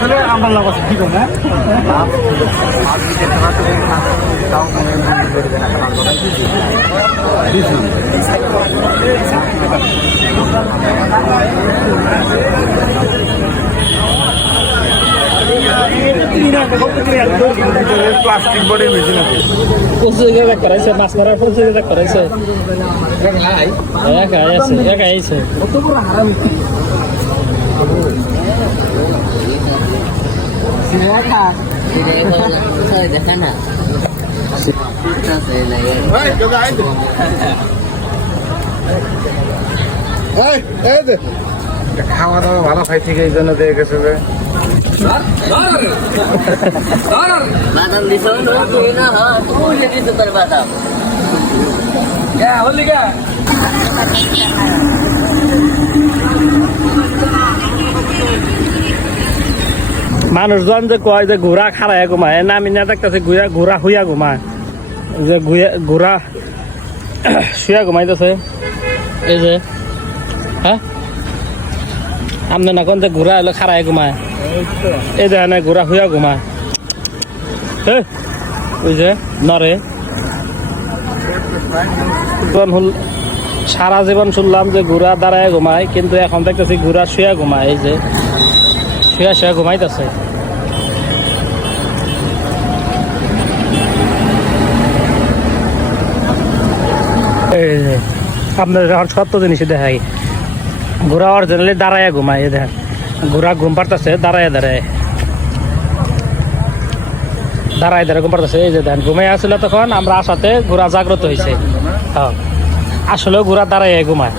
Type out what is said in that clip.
আসলে আমার লাভ আছে কি না প্লাস্টিক বডি মেশিন আছে করাইছে মাছ মারার প্রতিযোগিতা করাইছে একাই আছে দেখা না খাওয়া দাওয়া ভালো খাই ঠিক এই জন্য দিয়ে গেছে বাদাম দিছ না হ্যাঁ তুমি দিছ তোর বাদাম মানুষজন যে কয় যে ঘোড়া খারায় ঘুমায় না আমি না দেখতেছি ঘোড়া হুইয়া ঘুমায় যে ঘোড়া শুয়া ঘুমাইতেছে এই যে হ্যাঁ আমনে না কোন যে ঘোড়া হলো খারায় ঘুমায় এই যে না ঘোড়া হুইয়া ঘুমায় ওই যে নরে সারা জীবন শুনলাম যে ঘোড়া দাঁড়ায় ঘুমায় কিন্তু এখন দেখতেছি ঘোড়া শুয়া ঘুমায় এই যে শুয়া শুয়া ঘুমাইতেছে এই যে আপনার এখন সত্য জিনিস দেখাই ঘোড়া অরিজিনালি দাঁড়ায় ঘুমায় এই দেখেন ঘোড়া ঘুম পাড়তেছে দাঁড়ায় দাঁড়ায় ঘুম পাড়তেছে এই যে দেখেন ঘুমাই আসছিল তখন আমরা আসাতে ঘোড়া জাগ্রত হয়েছে হ্যাঁ আসলে ঘোড়া দাঁড়ায় ঘুমায়